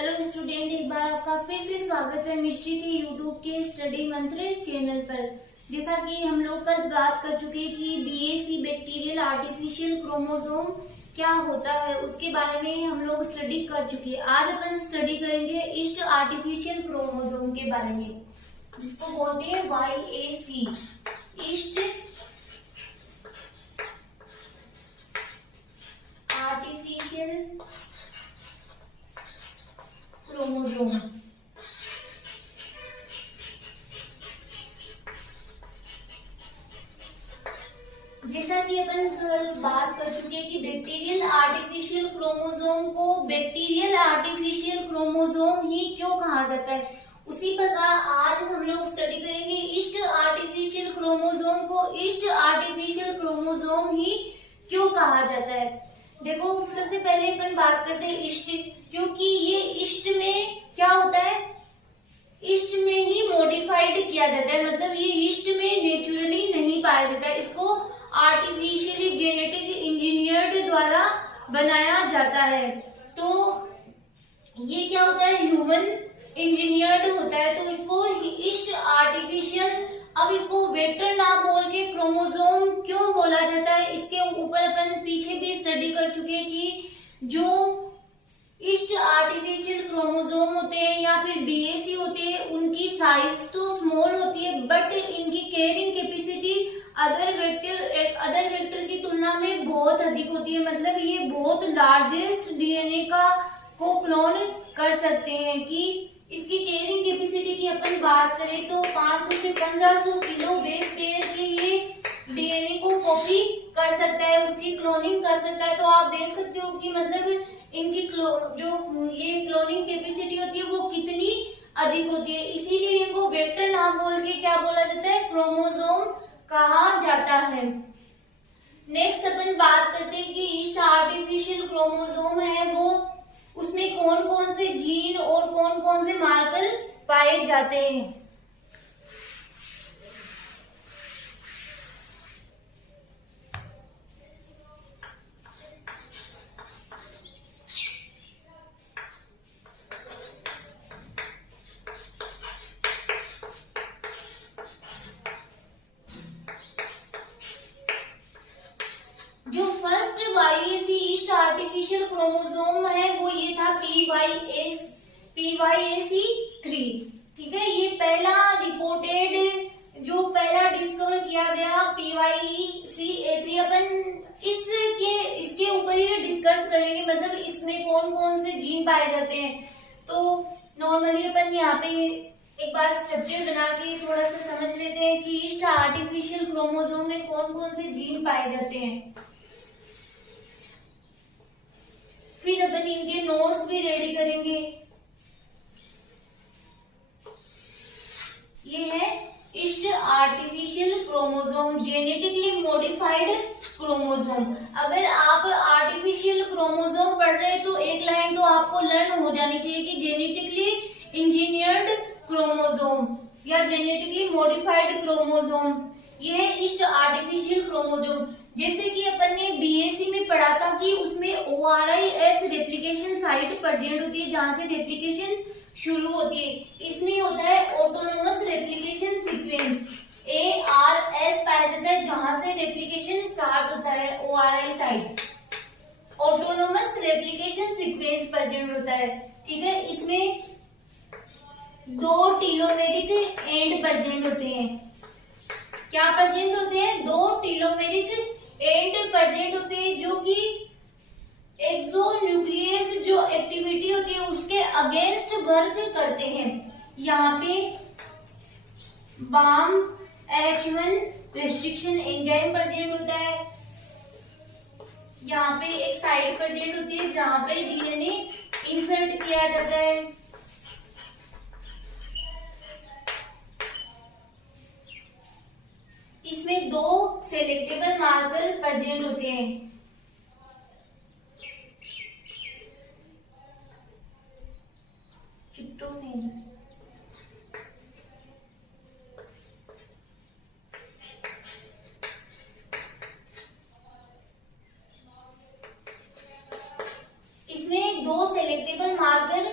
Hello student, एक बार आपका फिर से स्वागत है मिस्ट्री के यूट्यूब के स्टडी मंत्र चैनल पर। जैसा कि हम लोग कल बात कर चुके कि बीएसी बैक्टीरियल आर्टिफिशियल क्रोमोसोम क्या होता है, उसके बारे में हम लोग स्टडी कर चुके हैं। आज अपन स्टडी करेंगे ईस्ट आर्टिफिशियल क्रोमोसोम के बारे में, जिसको बोलते हैं YAC, ईस्ट आर्टिफिशियल क्रोमोसोम। जैसा कि अपन कल बात कर चुके हैं कि बैक्टीरियल आर्टिफिशियल क्रोमोसोम को बैक्टीरियल आर्टिफिशियल क्रोमोसोम ही क्यों कहा जाता है, उसी प्रकार आज हम लोग स्टडी करेंगे ईस्ट आर्टिफिशियल क्रोमोसोम को ईस्ट आर्टिफिशियल क्रोमोसोम ही क्यों कहा जाता है। देखो, सबसे पहले अपन बात करते हैं ईस्ट, क्योंकि ये ईस्ट में क्या होता है, ईस्ट में ही मॉडिफाइड किया जाता है, मतलब ये ईस्ट में नेचुरली नहीं पाया जाता है, इसको आर्टिफिशियली जेनेटिक इंजीनियर्ड द्वारा बनाया जाता है। तो ये क्या होता है, ह्यूमन इंजीनियर्ड होता है, तो इसको ईस्ट आर्टिफिशियल। अब इसको वेक्टर ना बोल के क्रोमोसोम क्यों बोला जाता है, इसके ऊपर अपन पीछे भी स्टडी कर चुके हैं कि जो ईस्ट आर्टिफिशियल क्रोमोसोम होते हैं या फिर बीएसी होते हैं, उनकी साइज तो स्मॉल होती है, बट इनकी कैरिंग कैपेसिटी अदर वेक्टर की तुलना में बहुत अधिक होती है। मतलब ये बहुत लार्जेस्ट डीएनए को क्लोन कर सकते हैं। कि इसकी कैरिंग कैपेसिटी की अपन बात करें तो 500 से 1500 किलो बेस पेयर के ये डीएनए को कॉपी कर सकता है, उसकी क्लोनिंग कर सकता है। तो आप देख सकते हो कि मतलब इनकी जो ये क्लोनिंग कैपेसिटी होती है वो कितनी अधिक होती है। इसीलिए इनको वेक्टर ना बोल के क्या बोला जाता है, क्रोमोसोम कहा जाता है। नेक्स्ट अपन बात करते हैं कि ईस्ट आर्टिफिशियल क्रोमोसोम है वो, उसमें कौन कौन से जीन और कौन कौन से मार्कर पाए जाते हैं। जो first YAC east artificial chromosome है वो ये था PYAC3। ठीक है, ये पहला रिपोर्टेड, जो पहला डिस्कवर किया गया PYAC3। अपन इसके ऊपर ही डिस्कस करेंगे, मतलब इसमें कौन कौन से जीन पाए जाते हैं। तो नॉर्मली अपन यहाँ पे एक बार स्ट्रक्चर बना के थोड़ा सा समझ लेते हैं कि ईस्ट आर्टिफिशियल क्रोमोसोम में कौन कौन से जीन पाए जाते हैं। फिर अपन इनके नोट्स भी रेडी करेंगे। ये है east artificial chromosome, genetically modified chromosome. अगर आप आर्टिफिशियल क्रोमोसोम पढ़ रहे हैं तो एक लाइन तो आपको लर्न हो जानी चाहिए कि जेनेटिकली इंजीनियर्ड क्रोमोसोम या जेनेटिकली मॉडिफाइड क्रोमोसोम, ये है ईस्ट आर्टिफिशियल क्रोमोसोम। जैसे कि अपन ने बीएसी में पढ़ा था कि उसमें ORIS रेप्लिकेशन साइट प्रेजेंट होती है, जहां से रेप्लिकेशन शुरू होती है। इसमें होता है ऑटोनोमस रेप्लिकेशन सीक्वेंस, ARS पाया जाता है, जहां से रेप्लिकेशन स्टार्ट होता है। ORI site autonomous replication sequence present होता है। ठीक है, इसमें 2 टेलोमेरिक एंड प्रेजेंट होते हैं। क्या प्रेजेंट होते हैं? 2 टेलोमेरिक एंड प्रेजेंट होते हैं, जो कि एक्सोन्यूक्लियस जो एक्टिविटी होती है उसके अगेंस्ट वर्क करते हैं। यहाँ पे balm H1 restriction enzyme present होता है। यहाँ पे एक साइट प्रेजेंट होती है जहां पे डीएनए इंसर्ट किया जाता है। इसमें 2 सेलेक्टेबल मार्कर प्रेजेंट होते हैं। इसमें 2 सेलेक्टेबल मार्कर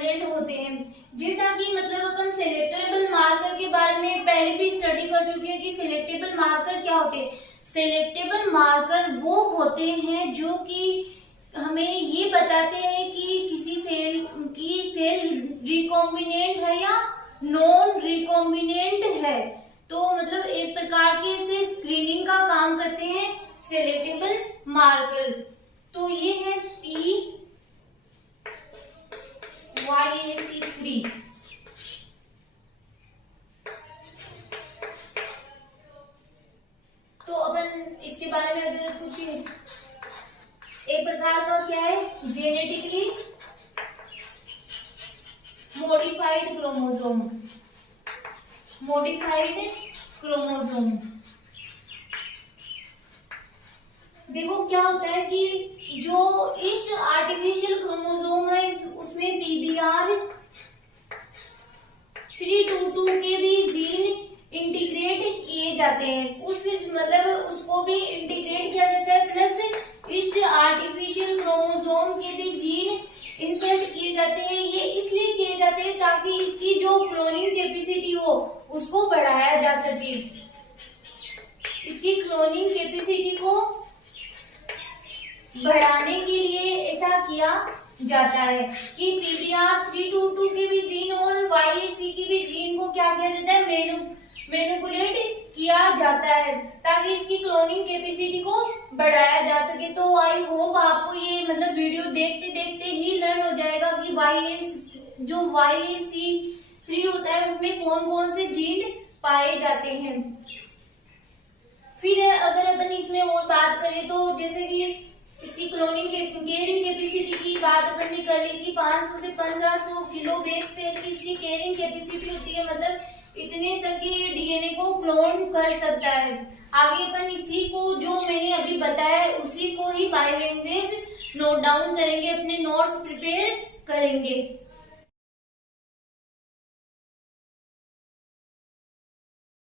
प्रेजेंट होते हैं। जैसा कि मतलब अपन सेलेक्टेबल मार्कर के बारे में पहले भी स्टडी कर चुके हैं कि सेलेक्टेबल मार्कर क्या होते हैं। सेलेक्टेबल मार्कर वो होते हैं जो कि हमें ये बताते हैं कि किसी सेल की सेल रिकॉम्बिनेंट है या नॉन रिकॉम्बिनेंट है। तो मतलब एक प्रकार के से स्क्रीनिंग का काम करते हैं सेलेक्टेबल मार्कर। तो ये है PYAC3। तो अपन इसके बारे में अगर कुछ एक प्रकार का क्या है, genetically modified chromosome. Modified chromosome देखो क्या होता है कि जो इस आर्टिफिशियल क्रोमोसोम है उसमें PBR 322 के भी जीन इंटीग्रेट किए जाते हैं। उस मतलब उसको भी इंटीग्रेट किया जाता है, प्लस इस आर्टिफिशियल क्रोमोसोम के भी जीन इंसर्ट किए जाते हैं। ये इसलिए किए जाते हैं ताकि इसकी जो क्लोनिंग कैपेसिटी हो उसको बढ़ाया जा सके। इसकी क्लोनिंग कैपेसिटी को बढ़ाने के लिए ऐसा किया जाता है कि PBR 322 के भी जीन और YAC के भी जीन को क्या किया जाता है, मैनिपुलेट किया जाता है ताकि इसकी क्लोनिंग कैपेसिटी को बढ़ाया जा सके। तो आई होप आपको ये मतलब वीडियो देखते देखते ही लर्न हो जाएगा कि जो YAC3 होता है उसमें कौन कौन से जीन पाए जाते हैं। फिर अगर अपन इसमें और बात करें तो जैसे कि इसकी कैरिंग कैपेसिटी की बात अपन ने कर ली कि 500 से 1500 किलो बेस पेयर की इसकी कैरिंग कैपेसिटी होती है। मतलब इतने तक ये डीएनए को क्लोन कर सकता है। आगे अपन इसी को जो मैंने अभी बताया उसी को ही बाय लैंग्वेज नोट डाउन करेंगे, अपने नोट्स प्रिपेयर करेंगे।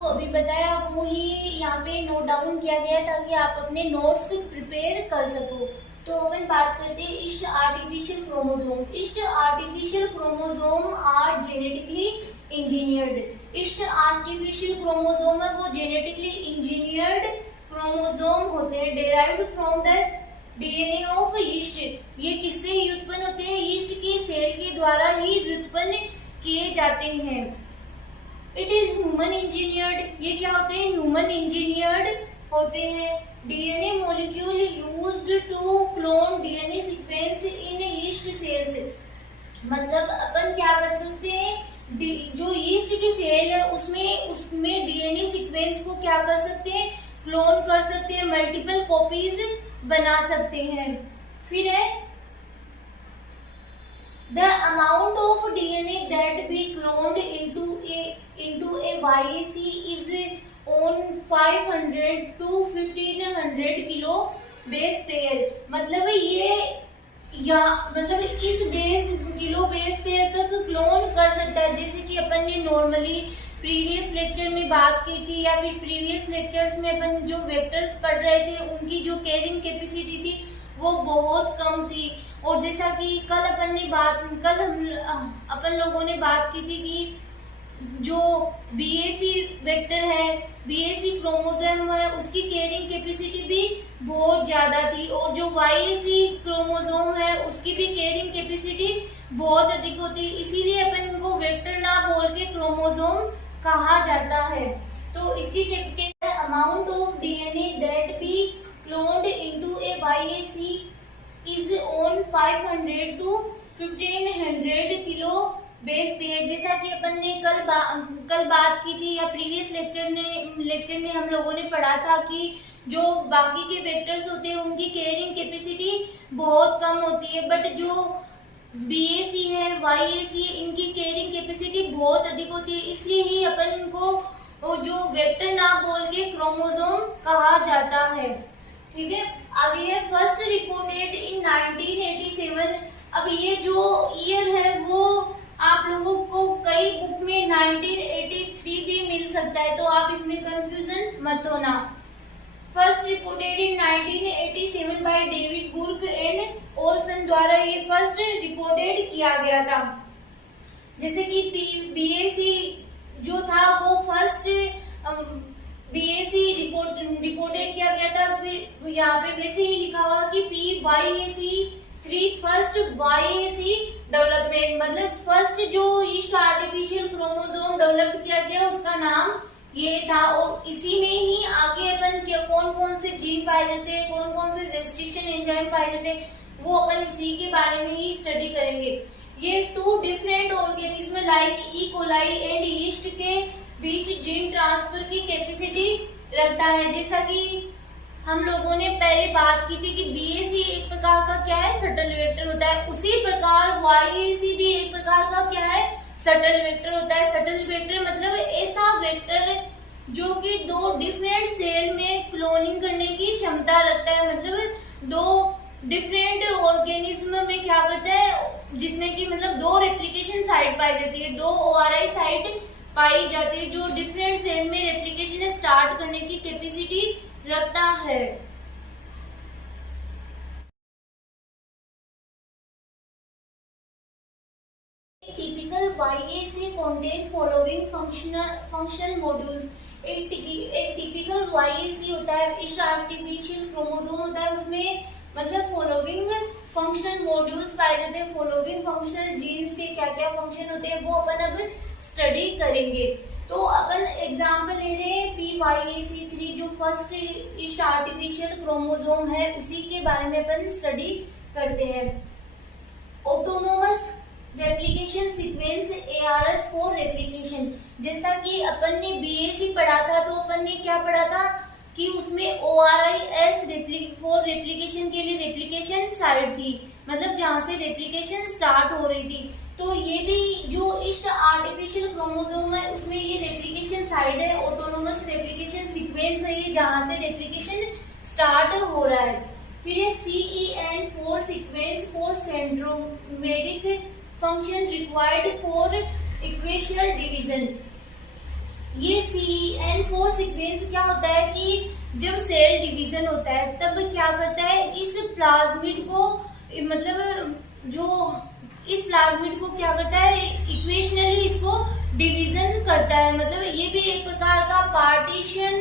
तो अभी बताया वो ही यहाँ पे नोट डाउन किया गया ताकि आप अपने नोट्स प्रिपेयर कर सको। तो अपन बात करते हैं yeast artificial chromosome. Yeast artificial chromosome are genetically engineered. Yeast artificial chromosome है वो जेनेटिकली इंजीनियर्ड क्रोमोसोम होते हैं, derived from the DNA of yeast. ये किससे व्युत्पन्न होते हैं? ईस्ट के सेल के द्वारा ही व्युत्पन्न किए जाते हैं। It is human engineered. ये क्या होते हैं? ह्यूमन इंजीनियर्ड होते हैं। DNA molecule used to clone DNA sequence in yeast cells. मतलब अपन क्या कर सकते हैं, जो ईस्ट की सेल है उसमें डीएनए सीक्वेंस को क्या कर सकते हैं, क्लोन कर सकते हैं, मल्टीपल कॉपीज बना सकते हैं। फिर है the amount of DNA that be cloned into a YAC is on 500 to 1500 kilo base pair. मतलब इस किलो बेस पेयर तक क्लोन कर सकता है। जैसे कि अपन ने नॉर्मली प्रीवियस लेक्चर में बात की थी या फिर प्रीवियस लेक्चर्स में अपन जो वेक्टर्स पढ़ रहे थे उनकी जो कैरिंग कैपेसिटी थी वो बहुत कम थी। और जैसा कि कल अपन लोगों ने बात की थी कि जो BAC वेक्टर है, BAC क्रोमोसोम है, उसकी कैरिंग कैपेसिटी भी बहुत ज्यादा थी। और जो YAC क्रोमोसोम है उसकी भी कैरिंग कैपेसिटी बहुत अधिक होती है। इसीलिए अपन इनको वेक्टर ना बोल के क्रोमोसोम कहा जाता है। तो इसकी amount of DNA that be cloned into a YAC is on 500 to 1500 kilo base pair. जैसा कि अपन ने कल बात की थी या प्रीवियस लेक्चर में हम लोगों ने पढ़ा था कि जो बाकी के वेक्टर्स होते हैं उनकी कैरिंग कैपेसिटी बहुत कम होती है, बट जो BAC है, YAC है, इनकी कैरिंग कैपेसिटी बहुत अधिक होती है। इसलिए ही अपन इनको जो वेक्टर ना बोल के क्रोमोसोम कहा जाता है। ठीक है, आगे है फर्स्ट रिपोर्टेड इन 1987। अब ये जो ईयर है वो आप लोगों को कई बुक में 1983 भी मिल सकता है, तो आप इसमें कंफ्यूजन मत होना। First reported in 1987 by David Burke and Olsen द्वारा ये फर्स्ट रिपोर्टेड किया गया था। जैसे कि बीएसी जो था वो फर्स्ट बीएसी रिपोर्टेड किया गया था, फिर यहाँ पे वैसे ही लिखा हुआ कि PYAC3 फर्स्ट YAC डेवलपमेंट, मतलब फर्स्ट जो ईस्ट आर्टिफिशियल क्रोमोसोम डेवलप किया गया उसका नाम ये था। और इसी में ही आगे अपन कौन कौन से जीन पाए जाते हैं, कौन कौन से रेस्ट्रिक्शन एंजाइम पाए जाते हैं, वो अपन इसी के बारे में ही स्टडी करेंगे। ये two different organism like E coli and yeast के बीच जीन ट्रांसफर की कैपेसिटी रखता है। जैसा कि हम लोगों ने पहले बात की थी कि बीएसी एक प्रकार का क्या है, सटल वेक्टर होता है, उसी प्रकार वाईएसी भी एक प्रकार का क्या है, सटल वेक्टर होता है। सटल वेक्टर मतलब ऐसा वेक्टर जो कि दो डिफरेंट सेल में क्लोनिंग करने की क्षमता रखता है, मतलब दो डिफरेंट ऑर्गेनिज्म में क्या करता है, जिसमें कि मतलब दो रेप्लिकेशन साइट पाई जाती है, दो ORI साइट पाई जाती है, जो डिफरेंट सेल में रेप्लिकेशन स्टार्ट करने की कैपेसिटी रखता है। Typical YAC contain following functional modules। एक टिपिकल YAC होता है, ईस्ट आर्टिफिशियल क्रोमोसोम होता है, उसमें मतलब फॉलोइंग फंक्शनल मॉड्यूल्स पाए जाते हैं। फॉलोइंग फंक्शनल जीन्स के क्या क्या फंक्शन होते हैं वो अपन अब स्टडी करेंगे। तो अपन एग्जांपल ले रहे हैं PYAC3 जो फर्स्ट ईस्ट आर्टिफिशियल क्रोमोसोम है, उसी के बारे में अपन स्टडी करते हैं। Autonomous replication sequence ARS for replication. जैसा कि अपन ने BAC पढ़ा था, तो अपन ने क्या पढ़ा था कि उसमें ORIS फॉर रेप्लिकेशन के लिए रेप्लिकेशन साइट थी, मतलब जहां से रेप्लिकेशन स्टार्ट हो रही थी। तो ये भी जो ईस्ट आर्टिफिशियल क्रोमोसोम है उसमें ये रेप्लिकेशन साइट है, ऑटोनोमस रेप्लिकेशन सीक्वेंस है ये, जहां से रेप्लिकेशन स्टार्ट हो रहा है। फिर ये CEN4 sequence for centromeric function required for equational division. ये CEN4 सीक्वेंस क्या होता है कि जब सेल डिवीजन होता है तब क्या करता है, इस प्लाज्मिड को मतलब जो इस प्लाज्मिड को क्या करता है, इक्वेशनली इसको डिवीजन करता है। मतलब ये भी एक प्रकार का पार्टीशन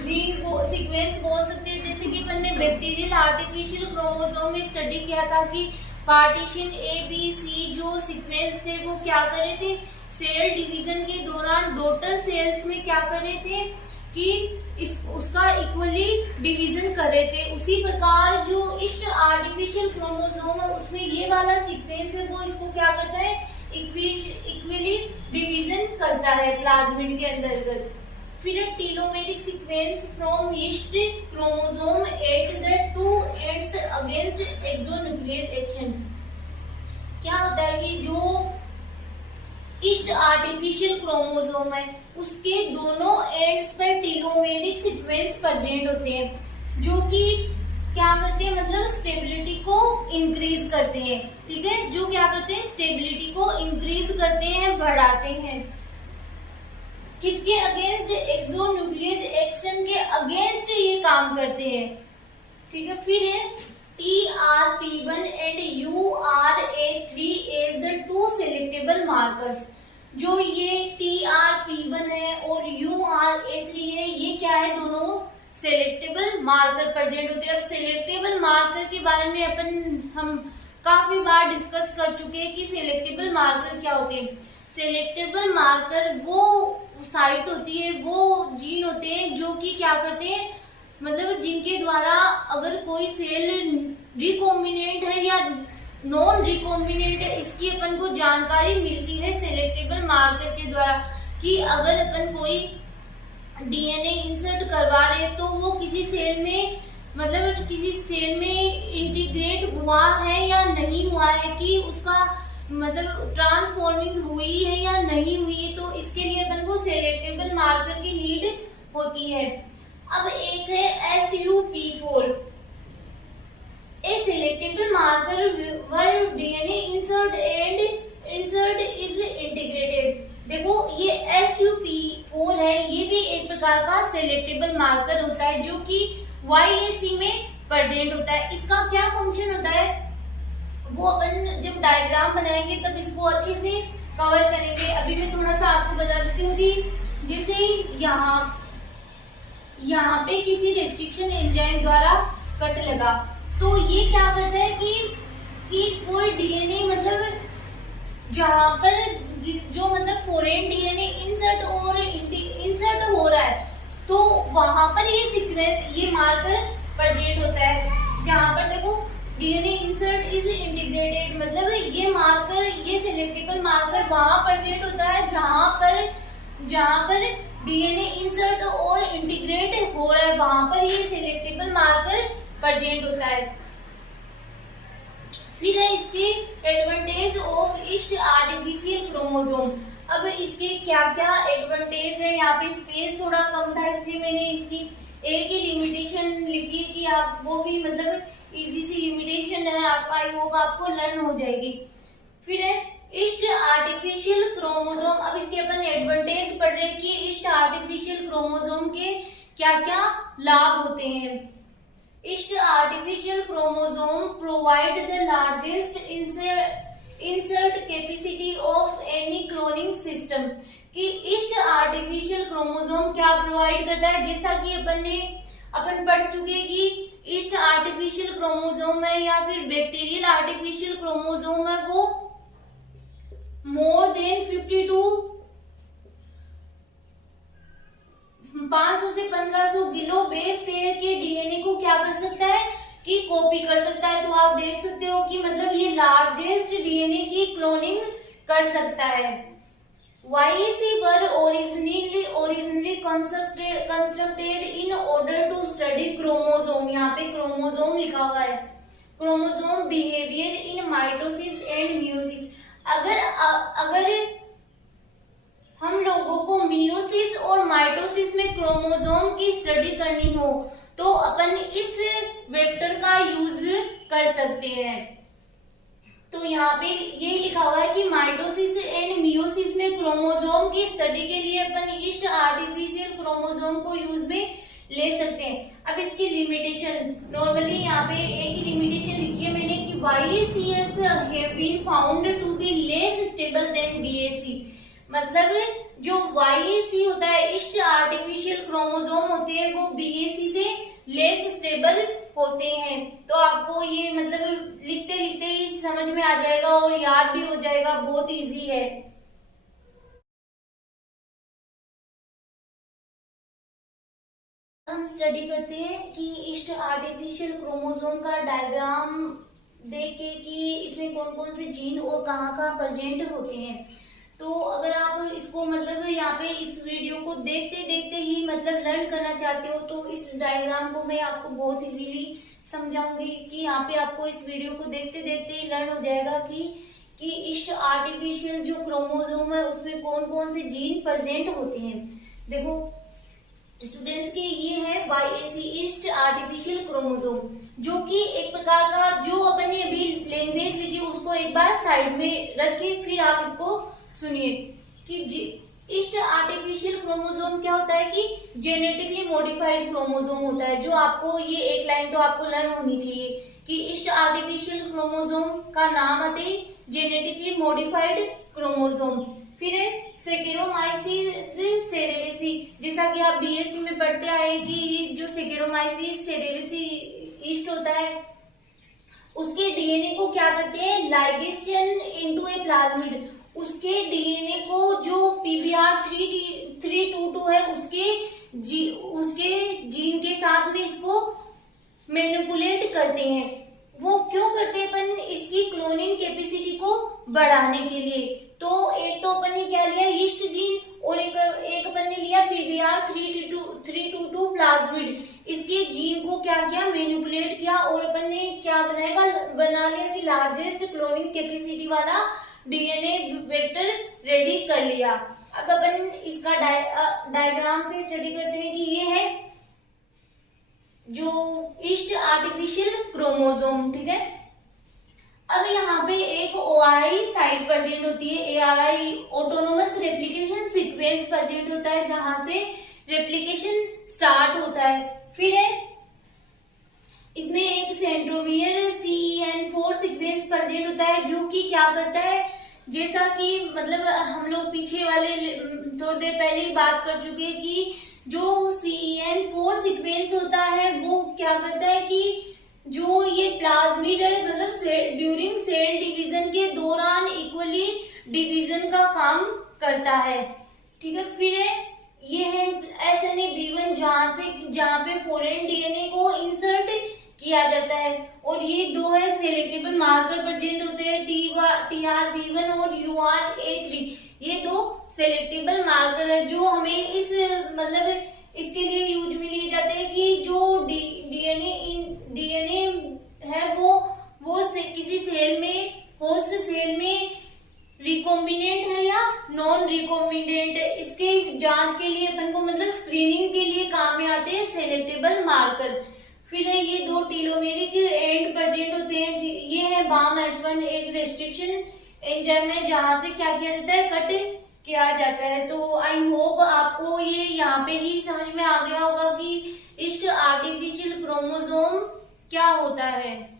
जीन सीक्वेंस बोल सकते हैं। जैसे कि अपन ने बैक्टीरियल आर्टिफिशियल क्रोमोसोम में स्टडी किया था कि पार्टीशन ABC जो सीक्वेंस थे वो क्या कर रहे थे, सेल डिवीजन के दौरान डॉटर सेल्स में क्या कर रहे थे कि उसका इक्वली डिवीजन कर रहे थे। उसी प्रकार जो ईस्ट आर्टिफिशियल क्रोमोसोम है उसमें ये वाला सीक्वेंस है वो इसको क्या करता है, इक्वली डिवीजन करता है प्लाज्मिड के अंतर्गत। फिर telomeric sequence from east chromosome at the two ends against exonuclease action. क्या होता है कि जो ईस्ट आर्टिफिशियल क्रोमोसोम है उसके दोनों एंड्स पर टेलोमेरिक सीक्वेंस प्रेजेंट होते हैं, जो कि क्या करते हैं, मतलब स्टेबिलिटी को इंक्रीज करते हैं। ठीक है, जो क्या करते हैं, स्टेबिलिटी को इंक्रीज करते हैं, बढ़ाते हैं। किसके अगेंस्ट, एक्सोन्यूक्लियस एक्शन के अगेंस्ट ये काम करते हैं। ठीक है, फिर है TRP1 and URA3 as the two selectable markers. जो ये TRP1 है और URA3 है, ये क्या है, दोनों सेलेक्टेबल मार्कर प्रेजेंट होते हैं। अब सेलेक्टेबल मार्कर के बारे में हम काफी बार डिस्कस कर चुके हैं कि सेलेक्टेबल मार्कर क्या होते हैं। सेलेक्टेबल मार्कर वो साइट होती है, वो जीन होते हैं जो कि क्या करते हैं, मतलब जिनके द्वारा अगर कोई सेल रिकॉम्बिनेंट है या नॉन रिकॉम्बिनेंट है, इसकी अपन को जानकारी मिलती है सेलेक्टेबल मार्कर के द्वारा। कि अगर अपन कोई DNA इंसर्ट करवा रहे हैं तो वो किसी सेल में, मतलब किसी सेल में इंटीग्रेट हुआ है या नहीं हुआ है, कि उसका मतलब ट्रांसफॉर्मिंग हुई है या नहीं हुई है, तो इसके लिए अपन को सेलेक्टेबल मार्कर की नीड होती है। अब एक है SUP4। A selectable marker where DNA insert is integrated। देखो ये SUP4 है, ये भी एक प्रकार का सेलेक्टेबल मार्कर होता है जो कि YAC में प्रेजेंट होता है। इसका क्या फंक्शन होता है वो अपन जब डायग्राम बनाएंगे तब इसको अच्छे से कवर करेंगे। अभी मैं थोड़ा सा आपको बता देती हूँ कि जैसे यहाँ पे किसी रेस्ट्रिक्शन एंजाइम द्वारा कट लगा तो ये क्या करता है कि कोई डीएनए मतलब जहाँ पर जो मतलब फॉरेन डीएनए इंसर्ट हो रहा है तो वहां पर ये सीक्वेंस ये मार्कर प्रेजेंट होता है। जहाँ पर देखो डीएनए इंसर्ट इज इंटीग्रेटेड मतलब ये मार्कर ये सिलेक्टेबल मार्कर वहां प्रेजेंट होता है जहाँ पर डीएनए इंसर्ट और इंटीग्रेट हो रहा है वहां पर ये सिलेक्टेबल मार्कर प्रेजेंट होता है। फिर है इसके advantage of east artificial chromosome. अब इसके क्या क्या एडवांटेज है, यहाँ पे स्पेस थोड़ा कम था इसलिए मैंने इसकी एक ही लिमिटेशन लिखी कि आप वो भी मतलब इजी सी लिमिटेशन है, आप आई होप आपको लर्न हो जाएगी। फिर है ईस्ट आर्टिफिशियल क्रोमोसोम। अब इसके अपन एडवांटेज पढ़ रहे हैं कि ईस्ट आर्टिफिशियल क्रोमोसोम के क्या क्या लाभ होते हैं। Yeast artificial chromosome provide the largest insert capacity of any cloning system. कि ईस्ट आर्टिफिशियल क्रोमोसोम क्या प्रोवाइड करता है, जैसा कि अपन पढ़ चुके कि ईस्ट आर्टिफिशियल क्रोमोसोम है या फिर बैक्टीरियल आर्टिफिशियल क्रोमोसोम है वो मोर देन 500 से 1500 किलो बेस पेयर के डीएनए को क्या कर सकता है कि कॉपी कर सकता है। तो आप देख सकते हो कि मतलब ये लार्जेस्ट डीएनए की क्लोनिंग कर सकता है। YAC were originally constructed in order to study chromosome। यहाँ पे क्रोमोसोम लिखा हुआ है, chromosome behaviour in mitosis and meiosis. अगर हम लोगों को मियोसिस और माइटोसिस में क्रोमोसोम की स्टडी करनी हो तो अपन इस वेक्टर का यूज कर सकते हैं। तो यहाँ पे ये लिखा हुआ है कि माइटोसिस एंड मियोसिस में क्रोमोसोम की स्टडी के लिए अपन ईस्ट आर्टिफिशियल क्रोमोसोम को यूज में ले सकते हैं। अब इसकी लिमिटेशन नॉर्मली यहाँ पे एक ही लिमिटेशन लिखी है मैंने कि YACs have been found to be less stable than BAC। मतलब जो YAC होता है ईस्ट आर्टिफिशियल क्रोमोसोम होते हैं वो BAC से लेस स्टेबल होते हैं। तो आपको ये मतलब लिखते लिखते ही समझ में आ जाएगा और याद भी हो जाएगा, बहुत इजी है। हम स्टडी करते हैं कि ईस्ट आर्टिफिशियल क्रोमोसोम का डायग्राम देख के कि इसमें कौन कौन से जीन और कहाँ कहाँ प्रेजेंट होते हैं। तो अगर आप इसको मतलब यहाँ पे इस वीडियो को देखते देखते ही मतलब लर्न करना चाहते हो तो इस डायग्राम को मैं आपको बहुत इजीली समझाऊंगी कि यहाँ पे आपको इस वीडियो को देखते देखते ही लर्न हो जाएगा कि ईस्ट आर्टिफिशियल जो क्रोमोसोम है उसमें कौन कौन से जीन प्रेजेंट होते हैं। देखो स्टूडेंट्स के ये है YAC ईस्ट आर्टिफिशियल क्रोमोसोम, जो कि एक प्रकार का जो अपने अभी लैंग्वेज लिखी उसको एक बार साइड में रख के फिर आप इसको सुनिए कि ईस्ट आर्टिफिशियल क्रोमोसोम क्या होता है कि जेनेटिकली मॉडिफाइड क्रोमोसोम होता है। जो आपको ये एक लाइन तो आपको लर्न होनी चाहिए कि ईस्ट आर्टिफिशियल क्रोमोसोम का नाम आते ही जेनेटिकली मॉडिफाइड क्रोमोसोम। फिर सेकेरोमाइसिस सेरेविसी, जैसा कि आप BSc में पढ़ते आए कि जो सेकेरोमाइसिस सेरेविसी ईस्ट होता है उसके डीएनए को क्या करते हैं लाइगेशन इनटू ए प्लाज्मिड। उसके डीएनए को जो PBR 322 है उसके जीन के साथ में इसको मैनिपुलेट करते हैं। वो क्यों करते हैं अपन इसकी क्लोनिंग कैपेसिटी को बढ़ाने के लिए। तो एक तो अपन ने क्या लिया ईस्ट जीन और एक अपन ने लिया PBR 322 प्लाज्मिड। इसके जीन को क्या किया मैनिपुलेट किया और अपन ने क्या बना लिया कि लार्जेस्ट क्लोनिंग कैपेसिटी वाला डीएनए वेक्टर रेडी कर लिया। अब अपन इसका डायग्राम से स्टडी करते हैं कि ये है जो ईस्ट आर्टिफिशियल क्रोमोसोम, ठीक है। अब यहाँ पे एक ORI साइट प्रेजेंट होती है, ARI autonomous replication sequence present होता है जहां से रेप्लिकेशन स्टार्ट होता है। फिर है इसमें एक सेंट्रोमियर CEN4 सीक्वेंस प्रेजेंट होता है जो कि क्या करता है जैसा कि मतलब हम लोग पीछे वाले थोड़ी देर पहले ही बात कर चुके हैं कि जो CEN4 सीक्वेंस होता है वो क्या करता है कि जो ये प्लाज्मिड है मतलब ड्यूरिंग सेल डिवीजन के दौरान इक्वली डिवीजन का काम करता है। ठीक है, फिर ये है SNAB1 जहाँ पे फॉरेन DNA को इंसर्ट किया जाता है, और ये दो है सेलेक्टेबल मार्कर प्रेजेंट होते हैं TRP1 और URA3। ये दो सेलेक्टेबल मार्कर है जो हमें इस मतलब इसके लिए यूज में लिए जाते हैं कि जो डीएनए है वो किसी सेल में होस्ट सेल में रिकॉम्बिनेंट है या नॉन रिकॉम्बिनेंट है, इसके जांच के लिए अपन को मतलब स्क्रीनिंग के लिए काम में आते हैं सेलेक्टेबल मार्कर। फिर है ये दो टेलोमेरिक एंड प्रेजेंट होते हैं। ये है BAM-H1 एक रेस्ट्रिक्शन एंजाइम है जहां से क्या किया जाता है, कट किया जाता है। तो आई होप आपको ये यहाँ पे ही समझ में आ गया होगा कि इस आर्टिफिशियल क्रोमोसोम क्या होता है।